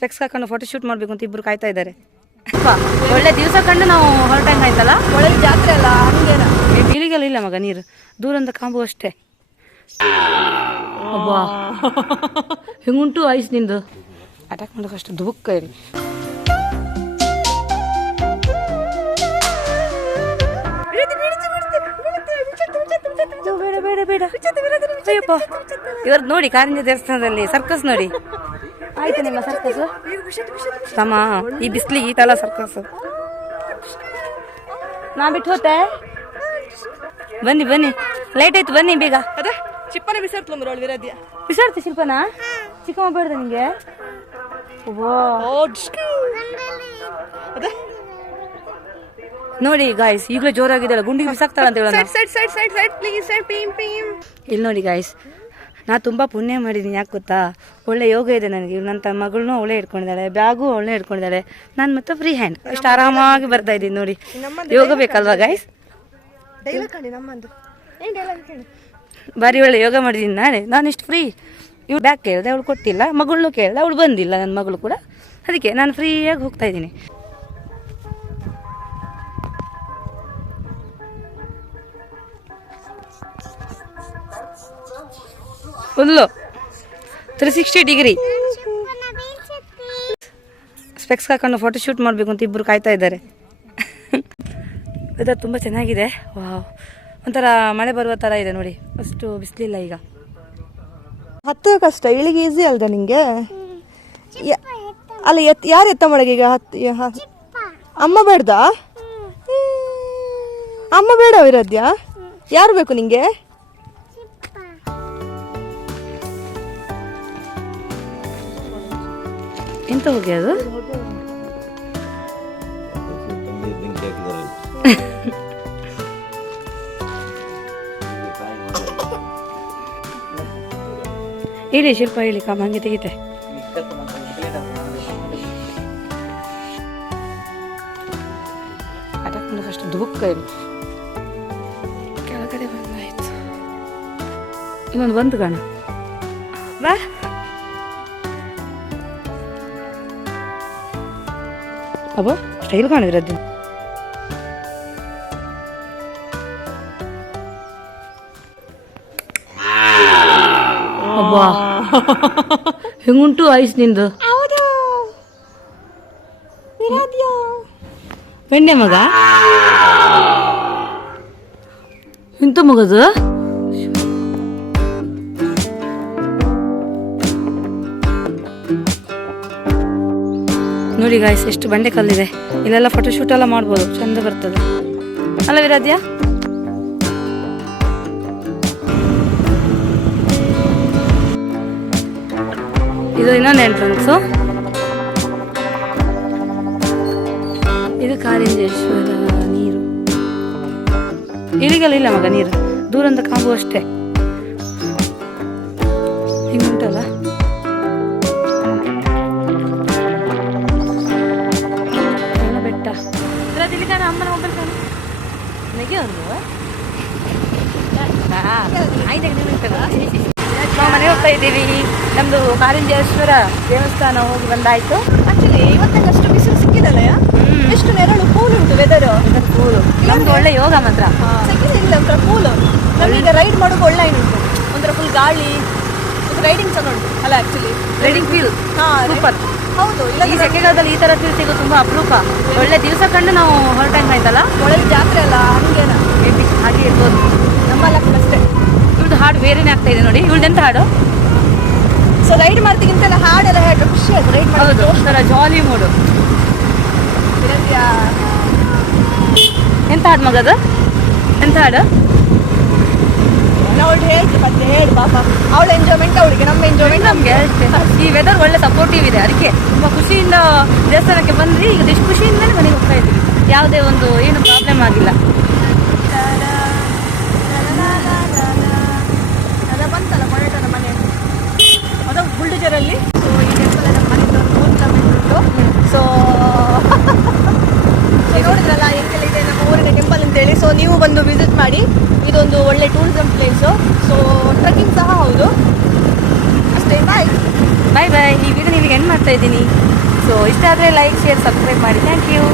Specs ಹಾಕೊಂಡು photo shoot ಮಾಡಬೇಕು ಅಂತ ಇಬ್ಬರು ಕಾಯ್ತಾ ಇದ್ದಾರೆ. ಒಳ್ಳೆ ದಿವಸ ಕಂಡು ನಾವು ಹೊರಟಂಗೆ ಆಯ್ತಲ್ಲ. ಒಳ್ಳೆ ಜಾತ್ರೆ ಅಲ್ಲ ಹಂಗೇನ. ಇಲ್ಲಿಗೆಲ್ಲ ಇಲ್ಲ ಮಗ, ನೀರು ದೂರಂದ ಕಾಂಬು ಅಷ್ಟೇ. ಅಬ್ಬಾ ಹೆಂಗುಂಟು ಐಸ್ ನಿಂದು. ಅಟ್ಯಾಕ್ ಮಾಡೋಕೆ ಅಷ್ಟು ದುಬುಕ್ಕ ಹೇಳಿ. ಬೇಡ ಬೇಡ ಅಯ್ಯಪ್ಪ, ಇವತ್ತು ನೋಡಿ ಕಾರಿಂಜ ದೇವಸ್ಥಾನದಲ್ಲಿ ಸರ್ಕಸ್ ನೋಡಿ. ಆಯ್ತು ನಿಮ್ಮ ಸರ್ಕಸ್ ತಮ್ಮ, ಈ ಬಿಸಿಲಿಗೆ ಈ ತಲ ಸರ್ಕಸ್. ನಾ ಬಿಟ್ಟು ಹೋತೆ. ಬನ್ನಿ ಬನ್ನಿ, ಲೈಟ್ ಆಯ್ತು ಬನ್ನಿ ಬೇಗ. ಅದೇ ಚಿಪ್ಪನೆ ಬಿಸಾಡ್ತಂದ್ರು ಅವಳು ವಿರಾಧ್ಯ. ಬಿಸಾಡ್ತಿ ಶಿಲ್ಪನಾ? ಚಿಕ್ಕಮ್ಮ ಬೇಡ್ದ ನಿಂಗೆ? ಅದೇ ನೋಡಿ ಗಾಯ್ಸ್, ಈಗಲೂ ಜೋರಾಗಿದ್ದಲ್ಲ, ಗುಂಡಿಗೆ ಬಿಸಾಕ್ತಾಳ ಅಂತ ಹೇಳೋಣ. ಇಲ್ಲಿ ನೋಡಿ ಗಾಯ್ಸ್, ನಾ ತುಂಬ ಪುಣ್ಯ ಮಾಡಿದ್ದೀನಿ. ಯಾಕೆ ಗೊತ್ತಾ, ಒಳ್ಳೆ ಯೋಗ ಇದೆ ನನಗೆ. ನನ್ನ ಮಗಳನ್ನೂ ಅವಳೇ ಇಟ್ಕೊಂಡಿದ್ದಾಳೆ, ಬ್ಯಾಗು ಅವಳೇ ಇಟ್ಕೊಂಡಿದ್ದಾಳೆ. ನಾನು ಮತ್ತೆ ಫ್ರೀ ಹ್ಯಾಂಡ್ ಅಷ್ಟು ಆರಾಮಾಗಿ ಬರ್ತಾ ಇದ್ದೀನಿ ನೋಡಿ. ಯೋಗ ಬೇಕಲ್ವಾ ಗಾಯ್ಸ್? ಬಾರಿ ಒಳ್ಳೆ ಯೋಗ ಮಾಡಿದ್ದೀನಿ ನಾನು ಇಷ್ಟು ಫ್ರೀ. ಇವ್ಳು ಬ್ಯಾಗ್ ಕೇಳಿದೆ, ಅವಳು ಕೊಟ್ಟಿಲ್ಲ. ಮಗಳನ್ನೂ ಕೇಳಿದೆ, ಅವಳು ಬಂದಿಲ್ಲ, ನನ್ನ ಮಗಳು ಕೂಡ. ಅದಕ್ಕೆ ನಾನು ಫ್ರೀಯಾಗಿ ಹೋಗ್ತಾ ಇದ್ದೀನಿ. Full 360 degree. ಸ್ಪೆಕ್ಸ್ ಹಾಕೊಂಡು ಫೋಟೋ ಶೂಟ್ ಮಾಡಬೇಕು ಅಂತ ಇಬ್ಬರು ಕಾಯ್ತಾ ಇದ್ದಾರೆ. ವೆದರ್ ತುಂಬ ಚೆನ್ನಾಗಿದೆ. ವಾವ್, ಒಂಥರ ಮಳೆ ಬರುವ ಥರ ಇದೆ ನೋಡಿ. ಅಷ್ಟು ಬಿಸಿಲಿಲ್ಲ ಈಗ. ಹತ್ತು ಕಷ್ಟ, ಇಳಿಗೆ ಈಸಿ ಅಲ್ದ ನಿಂಗೆ? ಅಲ್ಲ ಯಾರು ಎತ್ತ ಮಾಡಗೆ ಈಗ? ಅಮ್ಮ ಬೇಡ್ದ? ಅಮ್ಮ ಬೇಡ ವಿರಾಧ್ಯ? ಯಾರು ಬೇಕು ನಿಂಗೆ? ಎಂತ ಹೋಗಿ ಅದು? ಹೇಳಿ ಶಿಲ್ಪ, ಹೇಳಿ ಕಾಮ, ಹಂಗೆ ತೆಗಿತೆ. ಅಟ್ಯಾಕ್ ಮಾಡೋಕೆ ಅಷ್ಟು ದುಬುಕ್ಕ ಹೇಳಿ. ಕೆಳಗಡೆ ಬಂದಾಯ್ತು. ಇನ್ನೊಂದು ಬಂತು ಕಾಣ. ಬಾ ಅಬ್ಬ, ಸ್ಟೈಲ್ ಕಾಣಿದ್ರದ್ದು. ಅಬ್ಬಾ ಹೆಂಗುಂಟು ಐಸ್ ನಿಂದು. ಬೆಣ್ಣೆ ಮಗ ಇಂತ ಮಗದು. ನೋಡಿ ಗಾಯ್ಸ್, ಎಷ್ಟು ಬಂಡೆ ಕಲ್ಲಿದೆ. ಇಲ್ಲೆಲ್ಲ ಫೋಟೋ ಶೂಟ್ ಎಲ್ಲ ಮಾಡ್ಬೋದು, ಚಂದ ಬರ್ತದೆ ಅಲ್ಲ ವಿರಾಧ್ಯ? ಇದು ಇನ್ನೊಂದು ಎಂಟ್ರೆನ್ಸು. ಇದು ಕಾರಿಂಜೇಶ್ವರ ನೀರು. ಇಲ್ಲಿಗೆಲ್ಲ ಇಲ್ಲ ಮಗ, ನೀರು ದೂರಂದ ಕಾಂಬು ಅಷ್ಟೇ. ಹಿಂಗುಂಟಲ್ಲ. ಬೆಟ್ಟ. ಅಮ್ಮನ ಮೊಬೈಲ್ ಕಾಣು ನನಗೆ ಒಂದು. ನಾವು ಮನೆ ಹೋಗ್ತಾ ಇದ್ದೀವಿ. ನಮ್ದು ಕಾರಿಂಜೇಶ್ವರ ದೇವಸ್ಥಾನ ಹೋಗಿ ಬಂದಾಯ್ತು. ಆಕ್ಚುಲಿ ಇವತ್ತಾಗ ಅಷ್ಟು ಬಿಸಿಲು ಸಿಕ್ಕಿದಲ್ಲ, ಎಷ್ಟು ನೆರಳು, ಕೂಲ್ ಉಂಟು ವೆದರ್. ಕೂಲು ನಮ್ದು ಒಳ್ಳೆ ಯೋಗ ಮಾತ್ರ. ಇಲ್ಲ ಒಂಥರ ಕೂಲು. ನಮೀಗ ರೈಡ್ ಮಾಡೋಕೆ ಒಳ್ಳೆ ಉಂಟು, ಒಂಥರ ಫುಲ್ ಗಾಳಿ, ರೈಡಿಂಗ್ ಚೆನ್ನಾಗಿ ಉಂಟು ಅಲ್ಲ? Actually riding feel super. ಹೌದು, ಈ ಸೆಕೆಗಾಲದಲ್ಲಿ ಈ ತರ ಫೀಲ್ ಸಿಗೋದು ತುಂಬಾ ಅಪರೂಪ. ಒಳ್ಳೆ ದಿವಸ ಕಂಡು ನಾವು ಹೊರಟಂಗೆ ಆಯ್ತಲ್ಲ. ಒಳ್ಳೆ ಜಾತ್ರೆ ಅಲ್ಲ ಹಂಗೇನ. ಹಾಗೆ ಇರ್ಬೋದು. ನಮ್ಮ ಲಕ್ ಅಷ್ಟೇ. ಇವ್ರದ್ದು ಹಾಡು ಬೇರೆನೇ ಆಗ್ತಾ ಇದೆ ನೋಡಿ. ಇವ್ರದ್ದು ಎಂತ ಹಾಡು? ಸೊ ರೈಡ್ ಮಾಡ್ತಿಗಿಂತೆಲ್ಲ ಹಾಡೆಲ್ಲ ಹೇಳ್ರು ಖುಷಿ ಆಯ್ತು ರೈಡ್ ಮಾಡೋದು. ಒಂಥರ ಜಾಲಿ ಮೂಡು. ಎಂತ ಹಾಡು ಮಗದು? ಎಂತ ಹಾಡು? ಅವಳು ಹೇಳ್ತಿ ಮತ್ತೆ ಹೇಳು ಪಾಪ. ಅವಳ ಎಂಜಾಯ್ಮೆಂಟ್ ಅವಳಿಗೆ, ನಮ್ಮ ಎಂಜಾಯ್ಮೆಂಟ್ ನಮಗೆ ಅಷ್ಟೇ. ಈ ವೆದರ್ ಒಳ್ಳೆ ಸಪೋರ್ಟಿವ್ ಇದೆ, ಅದಕ್ಕೆ ತುಂಬ ಖುಷಿಯಿಂದ ದೇವಸ್ಥಾನಕ್ಕೆ ಬಂದ್ರಿ. ಈಗ ಎಷ್ಟು ಖುಷಿಯಿಂದಲೇ ಮನೆಗೆ ಹೋಗ್ತಾ ಇದ್ದೀವಿ. ಯಾವುದೇ ಒಂದು ಏನು ಪ್ರಾಬ್ಲಮ್ ಆಗಿಲ್ಲ. ಬಂತಲ್ಲ ಪರ್ಯಟನ ಮನೆ ಅದು ಬುಲ್ಡೇಜರಲ್ಲಿ. ಸೊ ಈ ಟೆಂಪಲ್ ನಮ್ಮ ಮನೆಯಿಂದ 3 ಕಿಲೋಮೀಟರ್ ಉಂಟು. ಸೊ ನೋಡಿದ್ರಲ್ಲ ಹೆಂಗೆಲ್ಲ ಇದೆ ನಮ್ಮ ಊರಿನ ಟೆಂಪಲ್ ಅಂತೇಳಿ. ಸೊ ನೀವು ಬಂದು ವಿಸಿಟ್ ಮಾಡಿ. ಇದೊಂದು ಒಳ್ಳೆ ಟೂರಿಸಮ್ ಪ್ಲೇಸು. ಸೊ ಟ್ರೆಕ್ಕಿಂಗ್ ಸಹ ಹೌದು. ಅಷ್ಟೇ. ಅಷ್ಟೇ. ಬಾಯ್. ಬಾಯ್ ಬಾಯ್. ಈ ವಿಡಿಯೋ ನಿಮಗೆ ಎಂಡ್ ಮಾಡ್ತಾ ಇದ್ದೀನಿ. ಸೊ ಇಷ್ಟ ಆದರೆ ಲೈಕ್ ಶೇರ್ ಸಬ್ಸ್ಕ್ರೈಬ್ ಮಾಡಿ. Thank you.